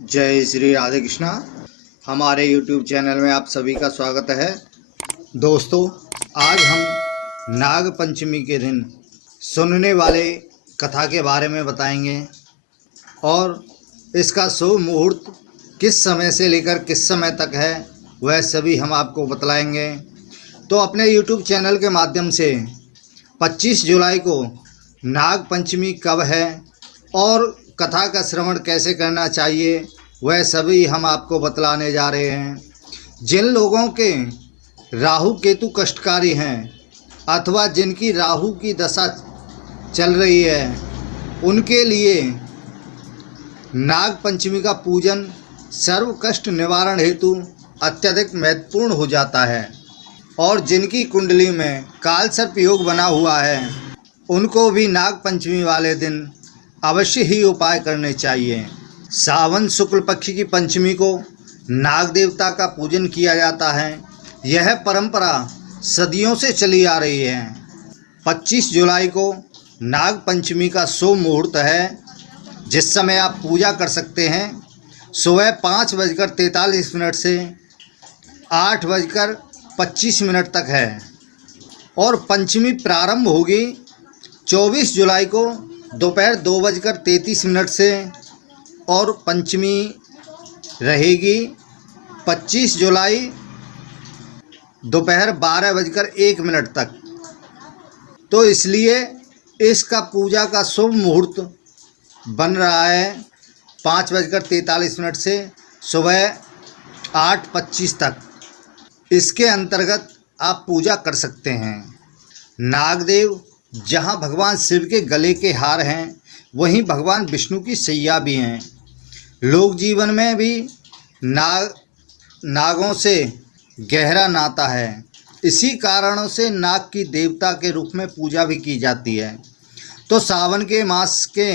जय श्री राधे कृष्णा। हमारे YouTube channel में आप सभी का स्वागत है। दोस्तों, आज हम नाग पंचमी के दिन सुनने वाले कथा के बारे में बताएंगे और इसका शुभ मुहूर्त किस समय से लेकर किस समय तक है वह सभी हम आपको बतलाएंगे। तो अपने YouTube चैनल के माध्यम से 25 जुलाई को नाग पंचमी कब है और कथा का श्रवण कैसे करना चाहिए वह सभी हम आपको बतलाने जा रहे हैं। जिन लोगों के राहु केतु कष्टकारी हैं अथवा जिनकी राहु की दशा चल रही है, उनके लिए नाग पंचमी का पूजन सर्व कष्ट निवारण हेतु अत्यधिक महत्वपूर्ण हो जाता है। और जिनकी कुंडली में काल सर्प योग बना हुआ है, उनको भी नाग पंचमी वाले दिन अवश्य ही उपाय करने चाहिए। सावन शुक्ल पक्ष की पंचमी को नाग देवता का पूजन किया जाता है। यह परंपरा सदियों से चली आ रही है। 25 जुलाई को नाग पंचमी का शुभ मुहूर्त है, जिस समय आप पूजा कर सकते हैं। सुबह 5:43 से 8:25 तक है और पंचमी प्रारंभ होगी 24 जुलाई को दोपहर 2:33 से और पंचमी रहेगी 25 जुलाई दोपहर 12:01 तक। तो इसलिए इसका पूजा का शुभ मुहूर्त बन रहा है 5:43 से सुबह 8:25 तक। इसके अंतर्गत आप पूजा कर सकते हैं। नागदेव जहाँ भगवान शिव के गले के हार हैं, वहीं भगवान विष्णु की सैया भी हैं। लोक जीवन में भी नागों से गहरा नाता है। इसी कारणों से नाग की देवता के रूप में पूजा भी की जाती है। तो सावन के मास के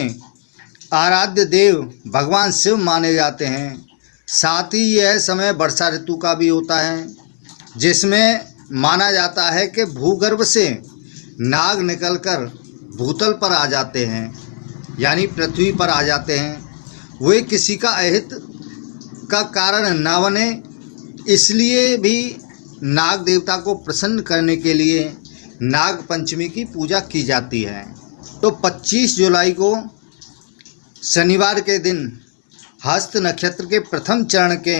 आराध्य देव भगवान शिव माने जाते हैं। साथ ही यह समय वर्षा ऋतु का भी होता है, जिसमें माना जाता है कि भूगर्भ से नाग निकलकर भूतल पर आ जाते हैं, यानी पृथ्वी पर आ जाते हैं। वे किसी का अहित का कारण न बने, इसलिए भी नाग देवता को प्रसन्न करने के लिए नाग पंचमी की पूजा की जाती है। तो 25 जुलाई को शनिवार के दिन हस्त नक्षत्र के प्रथम चरण के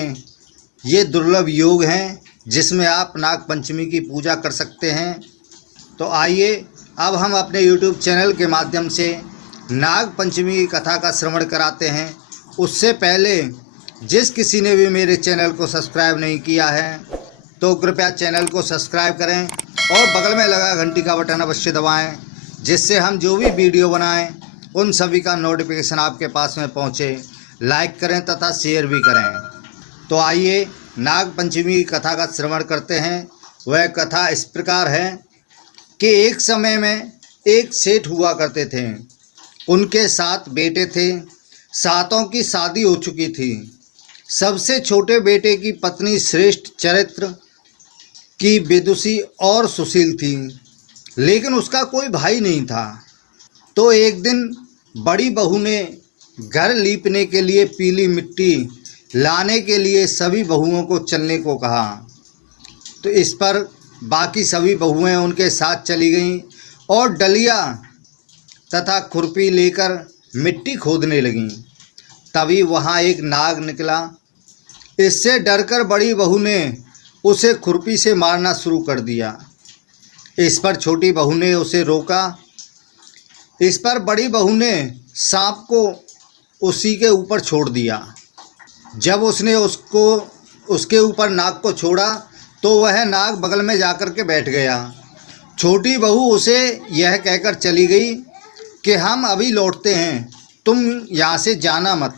ये दुर्लभ योग हैं, जिसमें आप नाग पंचमी की पूजा कर सकते हैं। तो आइए अब हम अपने YouTube चैनल के माध्यम से नाग पंचमी की कथा का श्रवण कराते हैं। उससे पहले जिस किसी ने भी मेरे चैनल को सब्सक्राइब नहीं किया है, तो कृपया चैनल को सब्सक्राइब करें और बगल में लगा घंटी का बटन अवश्य दबाएं, जिससे हम जो भी वीडियो बनाएं उन सभी का नोटिफिकेशन आपके पास में पहुंचे। लाइक करें तथा शेयर भी करें। तो आइए नाग पंचमी की कथा का श्रवण करते हैं। वह कथा इस प्रकार है कि एक समय में एक सेठ हुआ करते थे। उनके 7 बेटे थे। सातों की शादी हो चुकी थी। सबसे छोटे बेटे की पत्नी श्रेष्ठ चरित्र की विदुषी और सुशील थी, लेकिन उसका कोई भाई नहीं था। तो एक दिन बड़ी बहू ने घर लीपने के लिए पीली मिट्टी लाने के लिए सभी बहुओं को चलने को कहा। तो इस पर बाकी सभी बहुएं उनके साथ चली गईं और डलिया तथा खुरपी लेकर मिट्टी खोदने लगीं। तभी वहाँ एक नाग निकला। इससे डरकर बड़ी बहू ने उसे खुरपी से मारना शुरू कर दिया। इस पर छोटी बहू ने उसे रोका। इस पर बड़ी बहू ने सांप को उसी के ऊपर छोड़ दिया। जब उसने उसके ऊपर नाग को छोड़ा तो वह नाग बगल में जाकर के बैठ गया। छोटी बहू उसे यह कहकर चली गई कि हम अभी लौटते हैं, तुम यहाँ से जाना मत।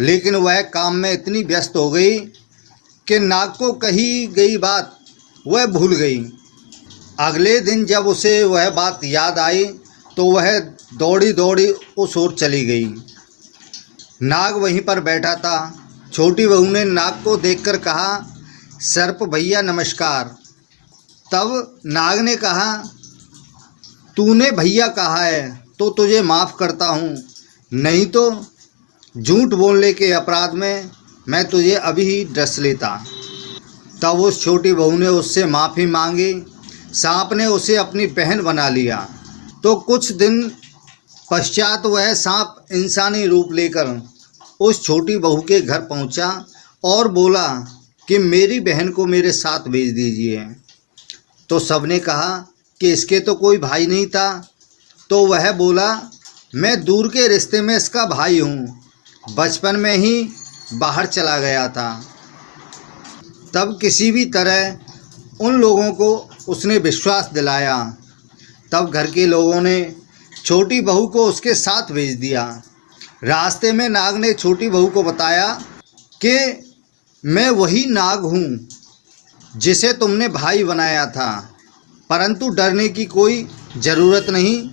लेकिन वह काम में इतनी व्यस्त हो गई कि नाग को कही गई बात वह भूल गई। अगले दिन जब उसे वह बात याद आई तो वह दौड़ी दौड़ी उस ओर चली गई। नाग वहीं पर बैठा था। छोटी बहू ने नाग को देखकर कहा, सर्प भैया नमस्कार। तब नाग ने कहा, तूने भैया कहा है तो तुझे माफ़ करता हूँ, नहीं तो झूठ बोलने के अपराध में मैं तुझे अभी ही डस लेता। तब उस छोटी बहू ने उससे माफ़ी मांगी। सांप ने उसे अपनी बहन बना लिया। तो कुछ दिन पश्चात वह सांप इंसानी रूप लेकर उस छोटी बहू के घर पहुंचा और बोला कि मेरी बहन को मेरे साथ भेज दीजिए। तो सबने कहा कि इसके तो कोई भाई नहीं था। तो वह बोला, मैं दूर के रिश्ते में इसका भाई हूँ, बचपन में ही बाहर चला गया था। तब किसी भी तरह उन लोगों को उसने विश्वास दिलाया। तब घर के लोगों ने छोटी बहू को उसके साथ भेज दिया। रास्ते में नाग ने छोटी बहू को बताया कि मैं वही नाग हूँ जिसे तुमने भाई बनाया था, परंतु डरने की कोई ज़रूरत नहीं।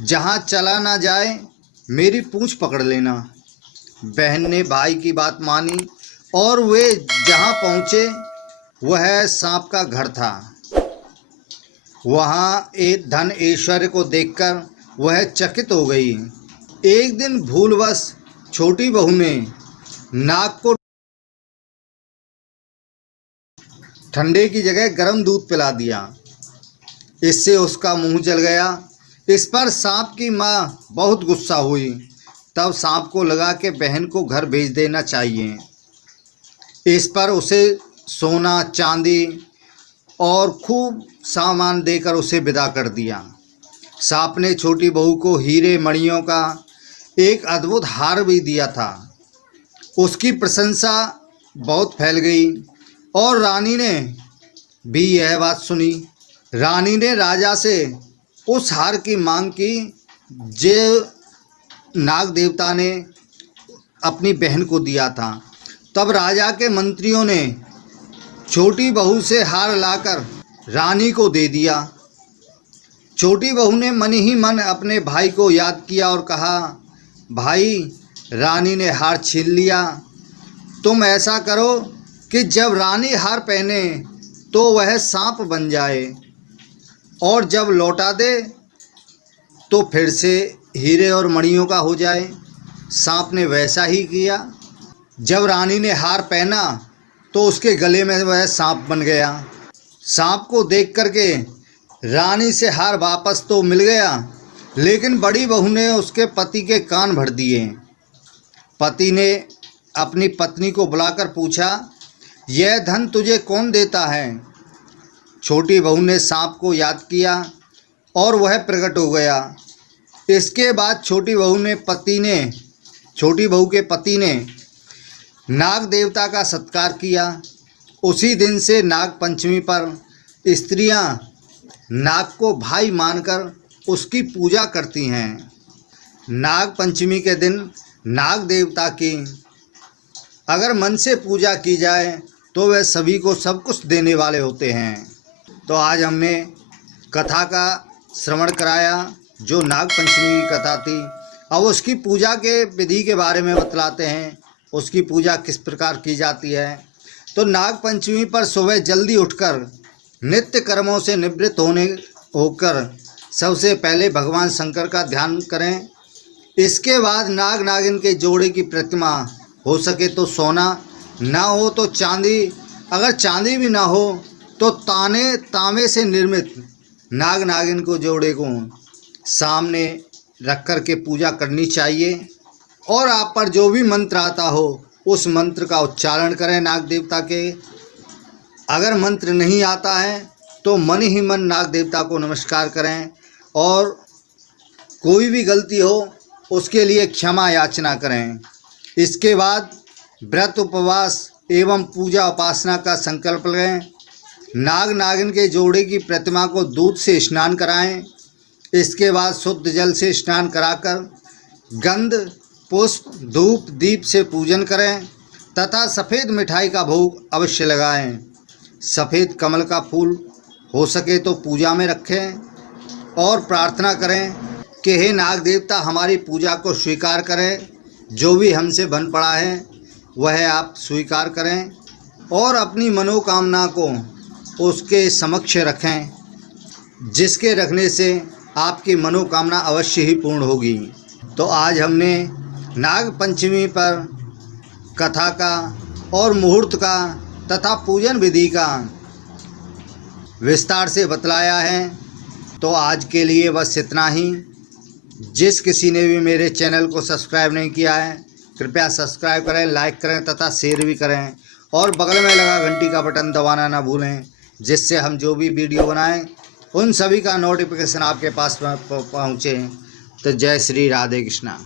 जहाँ चला ना जाए मेरी पूँछ पकड़ लेना। बहन ने भाई की बात मानी और वे जहाँ पहुँचे वह सांप का घर था। वहाँ एक धन ऐश्वर्य को देखकर वह चकित हो गई। एक दिन भूलवश छोटी बहू ने नाग को ठंडे की जगह गर्म दूध पिला दिया। इससे उसका मुंह जल गया। इस पर सांप की माँ बहुत गुस्सा हुई। तब सांप को लगा कि बहन को घर भेज देना चाहिए। इस पर उसे सोना चांदी और खूब सामान देकर उसे विदा कर दिया। सांप ने छोटी बहू को हीरे मणियों का एक अद्भुत हार भी दिया था। उसकी प्रशंसा बहुत फैल गई और रानी ने भी यह बात सुनी। रानी ने राजा से उस हार की मांग की जो नाग देवता ने अपनी बहन को दिया था। तब राजा के मंत्रियों ने छोटी बहू से हार लाकर रानी को दे दिया। छोटी बहू ने मन ही मन अपने भाई को याद किया और कहा, भाई, रानी ने हार छीन लिया। तुम ऐसा करो कि जब रानी हार पहने तो वह सांप बन जाए और जब लौटा दे तो फिर से हीरे और मणियों का हो जाए। सांप ने वैसा ही किया। जब रानी ने हार पहना तो उसके गले में वह सांप बन गया। सांप को देख करके रानी से हार वापस तो मिल गया, लेकिन बड़ी बहू ने उसके पति के कान भर दिए। पति ने अपनी पत्नी को बुलाकर पूछा, यह धन तुझे कौन देता है? छोटी बहू ने सांप को याद किया और वह प्रकट हो गया। इसके बाद छोटी बहू के पति ने नाग देवता का सत्कार किया। उसी दिन से नाग पंचमी पर स्त्रियां नाग को भाई मानकर उसकी पूजा करती हैं। नाग पंचमी के दिन नाग देवता की अगर मन से पूजा की जाए तो वह सभी को सब कुछ देने वाले होते हैं। तो आज हमने कथा का श्रवण कराया जो नाग पंचमी की कथा थी। अब उसकी पूजा के विधि के बारे में बतलाते हैं, उसकी पूजा किस प्रकार की जाती है। तो नाग पंचमी पर सुबह जल्दी उठकर नित्य कर्मों से निवृत्त होकर सबसे पहले भगवान शंकर का ध्यान करें। इसके बाद नाग नागिन के जोड़े की प्रतिमा हो सके तो सोना, ना हो तो चांदी, अगर चांदी भी ना हो तो तांबे से निर्मित नाग नागिन को जोड़े को सामने रख कर के पूजा करनी चाहिए। और आप पर जो भी मंत्र आता हो उस मंत्र का उच्चारण करें नाग देवता के। अगर मंत्र नहीं आता है तो मन ही मन नाग देवता को नमस्कार करें और कोई भी गलती हो उसके लिए क्षमा याचना करें। इसके बाद व्रत उपवास एवं पूजा उपासना का संकल्प लें। नाग नागिन के जोड़े की प्रतिमा को दूध से स्नान कराएं। इसके बाद शुद्ध जल से स्नान कराकर गंध पुष्प धूप दीप से पूजन करें तथा सफ़ेद मिठाई का भोग अवश्य लगाएं। सफ़ेद कमल का फूल हो सके तो पूजा में रखें और प्रार्थना करें कि हे नाग देवता हमारी पूजा को स्वीकार करें, जो भी हमसे बन पड़ा है वह आप स्वीकार करें और अपनी मनोकामना को उसके समक्ष रखें, जिसके रखने से आपकी मनोकामना अवश्य ही पूर्ण होगी। तो आज हमने नाग पंचमी पर कथा का और मुहूर्त का तथा पूजन विधि का विस्तार से बतलाया है। तो आज के लिए बस इतना ही। जिस किसी ने भी मेरे चैनल को सब्सक्राइब नहीं किया है कृपया सब्सक्राइब करें, लाइक करें तथा शेयर भी करें और बगल में लगा घंटी का बटन दबाना ना भूलें, जिससे हम जो भी वीडियो बनाएं उन सभी का नोटिफिकेशन आपके पास पहुँचे। तो जय श्री राधे कृष्णा।